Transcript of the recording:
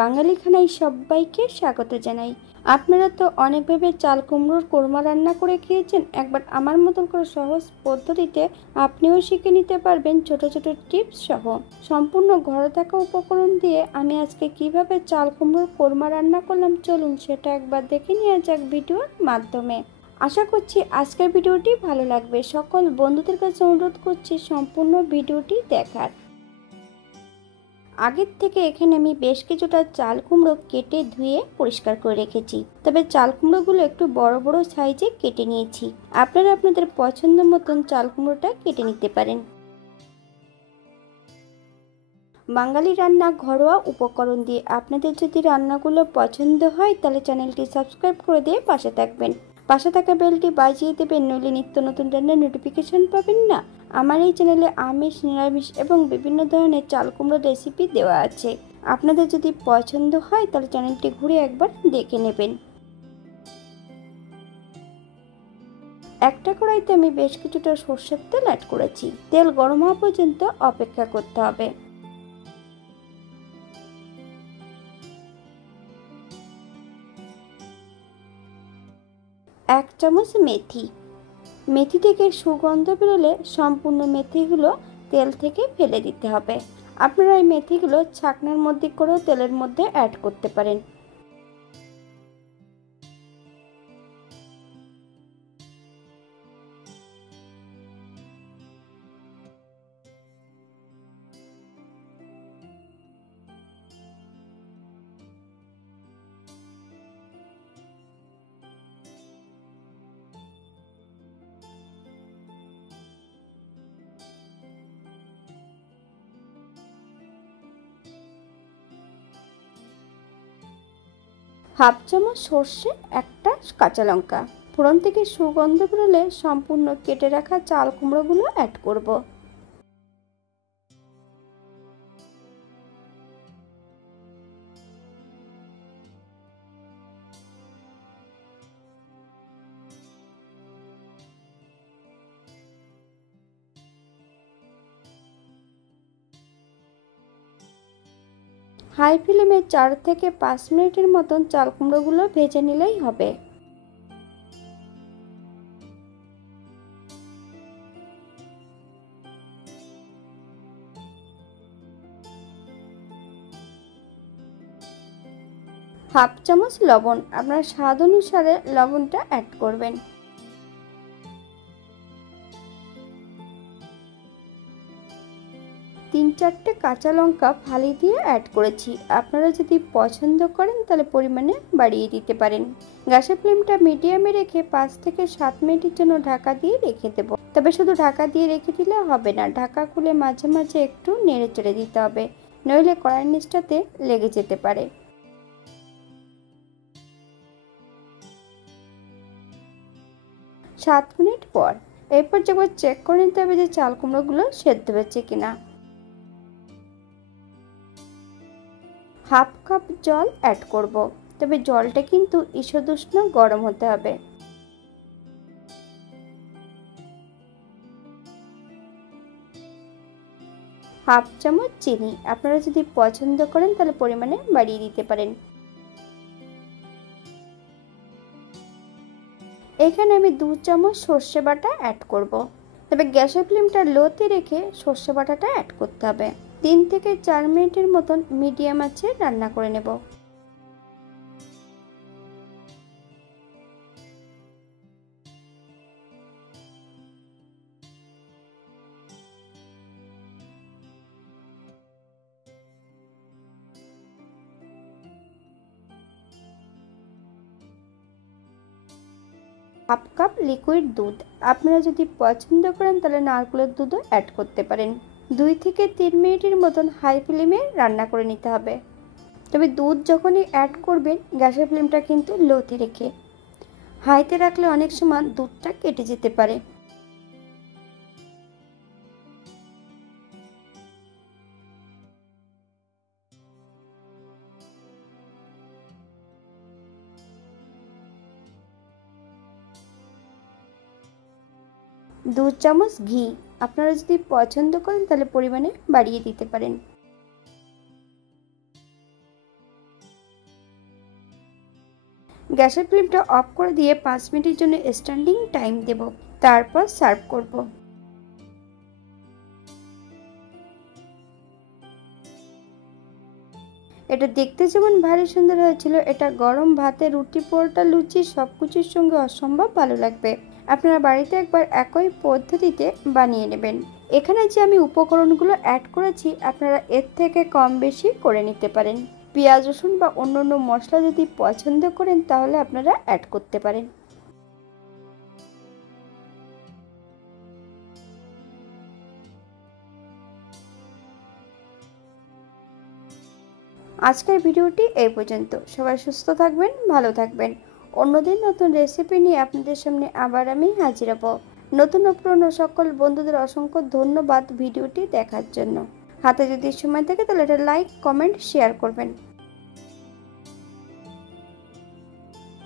বাঙালি খানায় সবাইকে স্বাগত জানাই। আপনারা তো অনেকভাবে চাল কুমড়োর কোরমা রান্না করে খেয়েছেন। একবার আমার মতন করে সহজ পদ্ধতিতে আপনিও শিখে নিতে পারবেন ছোট ছোট টিপস সহ। সম্পূর্ণ ঘরে থাকা উপকরণ দিয়ে আমি আজকে কিভাবে চাল কুমড়োর কোরমা রান্না করলাম, চলুন সেটা একবার দেখে নেওয়া যাক ভিডিওর মাধ্যমে। আশা করছি আজকের ভিডিওটি ভালো লাগবে। সকল বন্ধুদের কাছে অনুরোধ করছি সম্পূর্ণ ভিডিওটি দেখার। আগের থেকে এখানে আমি বেশ কিছুটা চাল কুমড়ো কেটে ধুয়ে পরিষ্কার করে রেখেছি। তবে চাল কুমড়োগুলো একটু বড় বড় সাইজে কেটে নিয়েছি। আপনারা আপনাদের পছন্দ মতন চাল কুমড়োটা কেটে নিতে পারেন। বাঙালি রান্না ঘরোয়া উপকরণ দিয়ে আপনাদের যদি রান্নাগুলো পছন্দ হয় তাহলে চ্যানেলটি সাবস্ক্রাইব করে দিয়ে পাশে থাকবেন। পাশে থাকা বেলটি বাজিয়ে দেবেন, নইলে নিত্য নতুন রান্নার নোটিফিকেশন পাবেন না। আমার এই চ্যানেলে আমিষ, নিরামিষ এবং বিভিন্ন ধরনের চাল কুমড়ো রেসিপি দেওয়া আছে। আপনাদের যদি পছন্দ হয় তাহলে চ্যানেলটি ঘুরে একবার দেখে নেবেন। একটা কড়াইতে আমি বেশ কিছুটা সর্ষের তেল অ্যাড করেছি। তেল গরম হওয়া পর্যন্ত অপেক্ষা করতে হবে। এক চামচ মেথি। মেথি থেকে সুগন্ধ বেরোলে সম্পূর্ণ মেথিগুলো তেল থেকে ফেলে দিতে হবে। আপনারা এই মেথিগুলো ছাকনার মধ্যে করেও তেলের মধ্যে অ্যাড করতে পারেন। হাফ চামচ সর্ষে, একটা কাঁচা লঙ্কা। ফোড়ন থেকে সুগন্ধ বেরোলে সম্পূর্ণ কেটে রাখা চাল কুমড়োগুলো অ্যাড করব। হাই ফ্লেমে 4 থেকে 5 মিনিটের মতন চাল কুমড়োগুলো ভেজে নিলেই হবে। হাফ চামচ লবণ, আপনার স্বাদ অনুসারে লবণটা অ্যাড করবেন। তিন চারটে কাঁচা লঙ্কা ফালি দিয়ে অ্যাড করেছি। আপনারা যদি পছন্দ করেন তাহলে পরিমাণে বাড়িয়ে দিতে পারেন। গ্যাসের ফ্লেমটা মিডিয়ামে রেখে 5 থেকে 7 মিনিটের জন্য ঢাকা দিয়ে রেখে দেব। তবে শুধু ঢাকা দিয়ে রেখে দিলে হবে না, ঢাকা খুলে মাঝে মাঝে একটু নেড়ে চেড়ে দিতে হবে, নইলে কড়াইয়ের নিচটাতে লেগে যেতে পারে। 7 মিনিট পর এরপর একবার চেক করে নিতে হবে যে চাল কুমড়োগুলো সেদ্ধ হয়েছে কিনা। হাফ কাপ জল অ্যাড করব, তবে জলটা কিন্তু ঈষৎ উষ্ণ গরম হতে হবে। হাফ চামচ চিনি, আপনারা যদি পছন্দ করেন তাহলে পরিমাণে বাড়িয়ে দিতে পারেন। এখানে আমি 2 চামচ সর্ষে বাটা অ্যাড করব, তবে গ্যাসের ফ্লেমটা লোতে রেখে সর্ষে বাটাটা অ্যাড করতে হবে। 3 থেকে 4 মিনিটের মতন মিডিয়াম আঁচে রান্না করে নেব। হাফ কাপ লিকুইড দুধ, আপনারা যদি পছন্দ করেন তাহলে নারকেলের দুধও অ্যাড করতে পারেন। 2 থেকে 3 মিনিটের মতন হাই ফ্লেমে রান্না করে নিতে হবে। তবে দুধ যখনই অ্যাড করবেন গ্যাসের ফ্লেমটা কিন্তু লোতে রেখে, হাইতে রাখলে অনেক সময় দুধটা কেটে যেতে পারে। দু চামচ ঘি, আপনারা যদি পছন্দ করেন তাহলে পরিমাণে বাড়িয়ে দিতে পারেন। গ্যাসের ফ্লেমটা অফ করে দিয়ে 5 মিনিটের জন্য স্ট্যান্ডিং টাইম দেব, তারপর সার্ভ করব। এটা দেখতে যেমন ভারী সুন্দর হয়েছিল, এটা গরম ভাতে, রুটি, পরোটা, লুচি সবকিছুর সঙ্গে অসম্ভব ভালো লাগবে। আপনারা বাড়িতে একবার একই পদ্ধতিতে বানিয়ে নেবেন। এখানে যে আমি উপকরণগুলো অ্যাড করেছি আপনারা এর থেকে কম বেশি করে নিতে পারেন। পেঁয়াজ, রসুন বা অন্যান্য মশলা যদি পছন্দ করেন তাহলে আপনারা অ্যাড করতে পারেন। আজকের ভিডিওটি এই পর্যন্ত। সবাই সুস্থ থাকবেন, ভালো থাকবেন। অন্যদিন নতুন রেসিপি নিয়ে আপনাদের সামনে আবার আমি হাজির হব। নতুন ও পুরনো সকল বন্ধুদের অসংখ্য ধন্যবাদ ভিডিওটি দেখার জন্য। হাতে যদি সময় থাকে তাহলে এটা লাইক, কমেন্ট, শেয়ার করবেন।